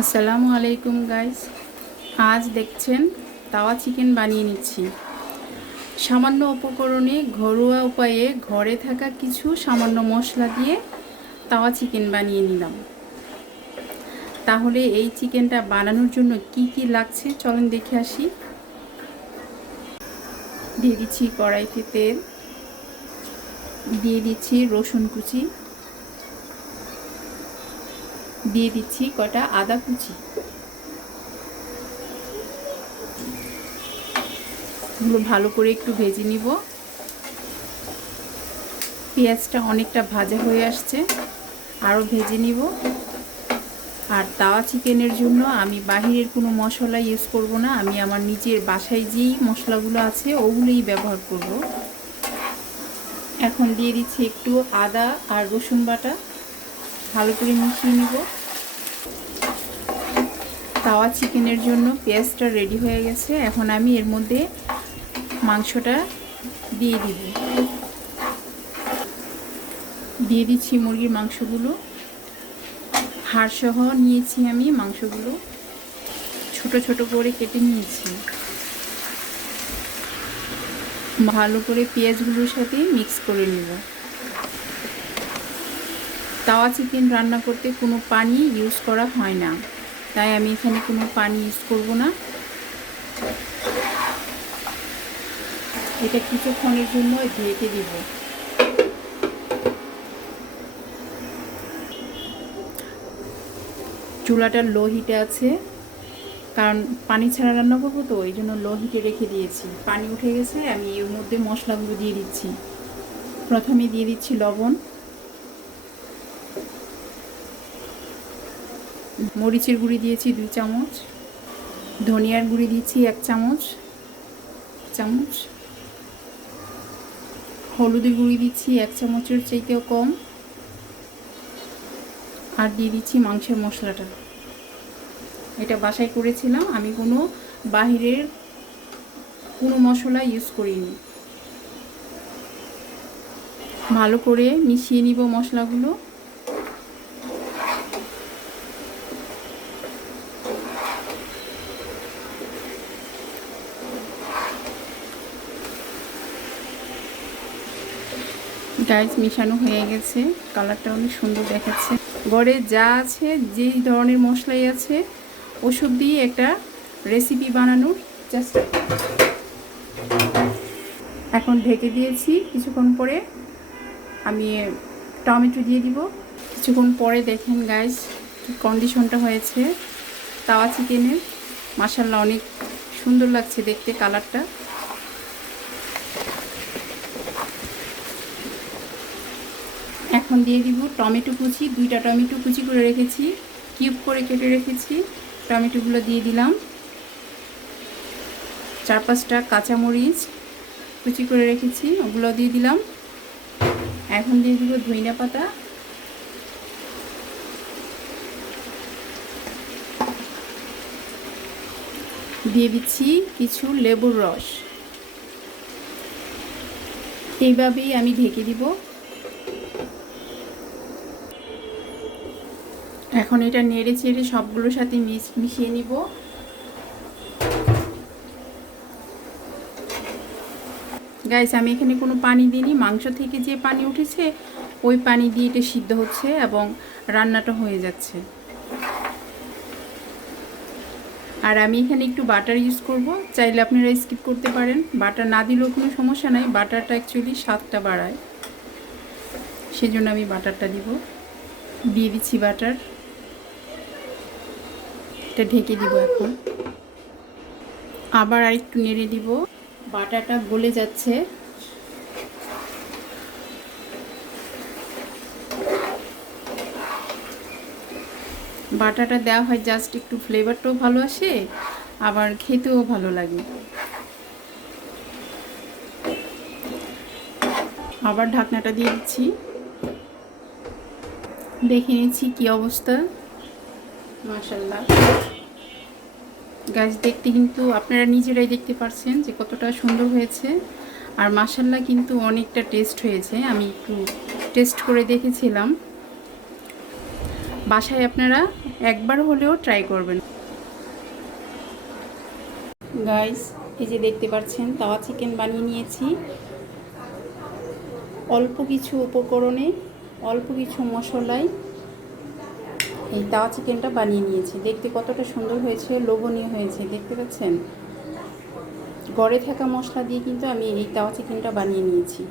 আসসালামু আলাইকুম গাইস আজ দেখছেন তাওয়া চিকেন বানিয়ে নিচ্ছি। সামান্য উপকরণে, ঘরোয়া উপায়ে ঘরে থাকা কিছু সামান্য মশলা দিয়ে তাওয়া চিকেন বানিয়ে নিলাম। তাহলে এই চিকেনটা বানানোর জন্য কি কি লাগছে চলেন দেখে আসি। দিয়ে দিচ্ছি কড়াইতে তেল, দিয়ে দিচ্ছি রসুন কুচি দিয়ে দিচ্ছি কটা আদা কুচি। এগুলো ভালো করে একটু ভেজে নিব। পেঁয়াজটা অনেকটা ভাজা হয়ে আসছে আরও ভেজে নিব। আর তাওয়া চিকেনের জন্য আমি বাহিরের কোনো মশলা ইউজ করব না, আমি আমার নিজের বাসায় যেই মশলাগুলো আছে ওগুলোই ব্যবহার করব। এখন দিয়ে দিচ্ছি একটু আদা আর রসুন বাটা। ভালো করে মিশিয়ে নেব। তাওয়া চিকেনের জন্য পেঁয়াজটা রেডি হয়ে গেছে। এখন আমি এর মধ্যে মাংসটা দিয়ে দিব। দিয়ে দিচ্ছি মুরগির মাংসগুলো। হাড়সহ নিয়েছি আমি মাংসগুলো। ছোট ছোট করে কেটে নিয়েছি। ভালো করে পেঁয়াজগুলোর সাথে মিক্স করে নেব। তাওয়া চিকেন রান্না করতে কোনো পানি ইউজ করা হয় না। তাই আমি এখানে কোনো পানি ইউজ করব না। এটা কিছুক্ষণের জন্য ঢেকে দিব। চুলাটা লো হিটে আছে। কারণ পানি ছাড়া রান্না করব তো, এই জন্য লো হিটে রেখে দিয়েছি। পানি উঠে গেছে, আমি এর মধ্যে মশলাগুলো দিয়ে দিচ্ছি। প্রথমে দিয়ে দিচ্ছি লবণ। মরিচের গুঁড়ি দিয়েছি দুই চামচ, ধনিয়ার গুঁড়ি দিয়েছি এক চামচ চামচ, হলুদের গুঁড়ি দিচ্ছি এক চামচের চাইতেও কম, আর দিয়ে দিচ্ছি মাংসের মশলাটা। এটা বাসায় করেছিলাম, আমি কোনো বাহিরের কোনো মশলা ইউজ করিনি। ভালো করে মিশিয়ে নিব মশলাগুলো। গাইজ মিশানো হয়ে গেছে। কালারটা অনেক সুন্দর দেখাচ্ছে। ঘরে যা আছে যেই ধরনের মশলাই আছে ওষুধ দিয়ে একটা রেসিপি বানানোর চেষ্টা এখন ঢেকে দিয়েছি। কিছুক্ষণ পরে আমি টমেটো দিয়ে দিব। কিছুক্ষণ পরে দেখেন গাইজ কি কন্ডিশনটা হয়েছে। তাওয়া চিকেনের মাসাল্লা অনেক সুন্দর লাগছে দেখতে কালারটা এখন দিয়ে দিব টমেটো কুচি, দুইটা টমেটো কুচি করে রেখেছি, কিউব করে কেটে রেখেছি, টমেটোগুলো দিয়ে দিলাম। চার পাঁচটা কাঁচামরিচ কুচি করে রেখেছি, ওগুলো দিয়ে দিলাম। এখন দিয়ে দিব ধইনা পাতা। দিয়ে দিচ্ছি কিছু লেবুর রস। এইভাবেই আমি ঢেকে দিব। এখন এটা নেড়ে চেড়ে সবগুলোর সাথে মিশিয়ে নিব। গাইস আমি এখানে কোনো পানি দিইনি। মাংস থেকে যে পানি উঠেছে, ওই পানি দিয়ে এটা সিদ্ধ হচ্ছে এবং রান্নাটা হয়ে যাচ্ছে। আর আমি এখানে একটু বাটার ইউজ করব। চাইলে আপনারা স্কিপ করতে পারেন। বাটার না দিলেও কোনো সমস্যা নাই। বাটারটা অ্যাকচুয়ালি স্বাদটা বাড়ায়। সেজন্য আমি বাটারটা দিব। দিয়ে দিচ্ছি বাটার। এটা ঢেকে দিব এখন। আবার আরেকটু নেড়ে দিব। বাটাটা গলে যাচ্ছে। বাটাটা দেওয়া হয় জাস্ট একটু ফ্লেভারটাও ভালো আসে, আবার খেতেও ভালো লাগে। আবার ঢাকনাটা দিয়ে দিচ্ছি। দেখে নিচ্ছি কী অবস্থা। মাশাল্লাহ গাছ দেখতে কিন্তু আপনারা নিজেরাই দেখতে পারছেন যে কতটা সুন্দর হয়েছে। আর মাসাল্লাহ কিন্তু অনেকটা টেস্ট হয়েছে। আমি একটু টেস্ট করে দেখেছিলাম। বাসায় আপনারা একবার হলেও ট্রাই করবেন। গাইস এই যে দেখতে পাচ্ছেন, তাওয়া চিকেন বানিয়ে নিয়েছি। অল্প কিছু উপকরণে, অল্প কিছু মশলায় এই তাওয়া চিকেনটা বানিয়ে নিয়েছি। দেখতে কতটা সুন্দর হয়েছে, লোভনীয় হয়েছে, দেখতে পাচ্ছেন? গড়ে থাকা মশলা দিয়ে কিন্তু আমি এই তাওয়া চিকেনটা বানিয়ে নিয়েছি।